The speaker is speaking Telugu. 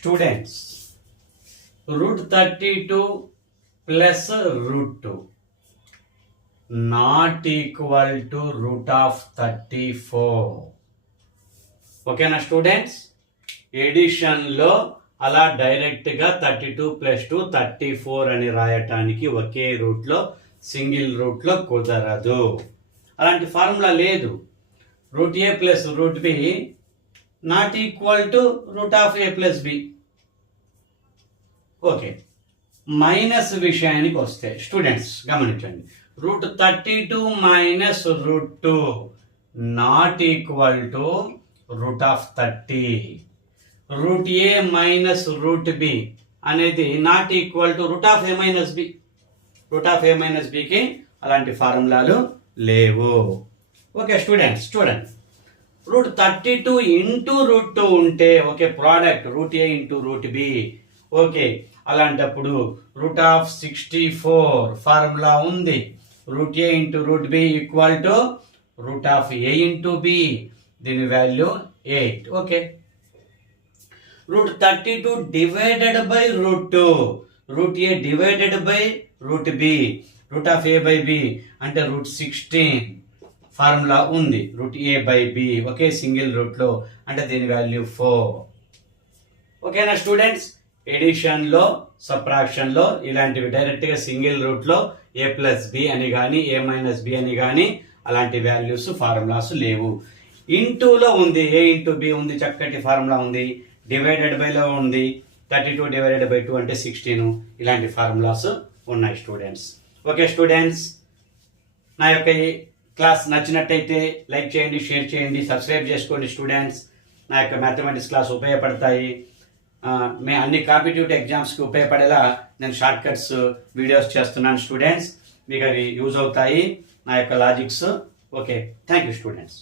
Students, root 32 plus root 2 not equal to root of 34. ఓకేనా స్టూడెంట్స్? ఎడిషన్లో అలా డైరెక్ట్గా 32 ప్లస్ 2 34 అని రాయటానికి ఒకే రూట్లో సింగిల్ రూట్లో కుదరదు. అలాంటి ఫార్ములా లేదు. Root A plus root B not equal to root of A plus B. Okay, minus విషయానికి వస్తే స్టూడెంట్స్ గమనించండి. Root 32 minus root 2 not equal to root of 30. Root A minus root B అనేది not equal to root of A minus బి. రూట్ ఆఫ్ ఏ మైనస్ బికి అలాంటి ఫార్ములాలు లేవు. ఓకే స్టూడెంట్స్, చూడండి, రూట్ 32 ఇంటూ రూట్ 2 ఉంటే okay product root A into root B. Okay, అలాంటప్పుడు రూట్ ఆఫ్ 64 ఫార్ములా ఉంది. Root A into root B equal to root of A into B, దీని value 8. Okay, root 32 divided by root 2, root A divided by root B, root of A by B అంటే రూట్ 16 ఫార్ములా ఉంది. రూట్ ఏ బై బి ఒకే సింగిల్ రూట్లో అంటే దీని వాల్యూ 4. ఓకేనా స్టూడెంట్స్? ఎడిషన్లో సబ్ట్రాక్షన్లో ఇలాంటివి డైరెక్ట్గా సింగిల్ రూట్లో ఏ ప్లస్ బి అని కానీ ఏ మైనస్ బి అని కానీ అలాంటి వాల్యూస్ ఫార్ములాస్ లేవు. ఇంటూలో ఉంది, ఏ ఇంటూ బి ఉంది, చక్కటి ఫార్ములా ఉంది. డివైడెడ్ బైలో ఉంది, 32 డివైడెడ్ బై 2 అంటే 16. ఇలాంటి ఫార్ములాస్ ఉన్నాయి స్టూడెంట్స్. ఓకే స్టూడెంట్స్, నా యొక్క క్లాస్ నచ్చినట్టయితే లైక్ చేయండి, షేర్ చేయండి, సబ్స్క్రైబ్ చేసుకోండి స్టూడెంట్స్. నా యొక్క మ్యాథమెటిక్స్ క్లాస్ ఉపయోగపడతాయి. మే అన్ని కాంపిటేటివ్ ఎగ్జామ్స్కి ఉపయోగపడేలా నేను షార్ట్ కట్స్ వీడియోస్ చేస్తున్నాను స్టూడెంట్స్. మీకు అవి యూజ్ అవుతాయి, నా యొక్క logics. Okay, thank you students.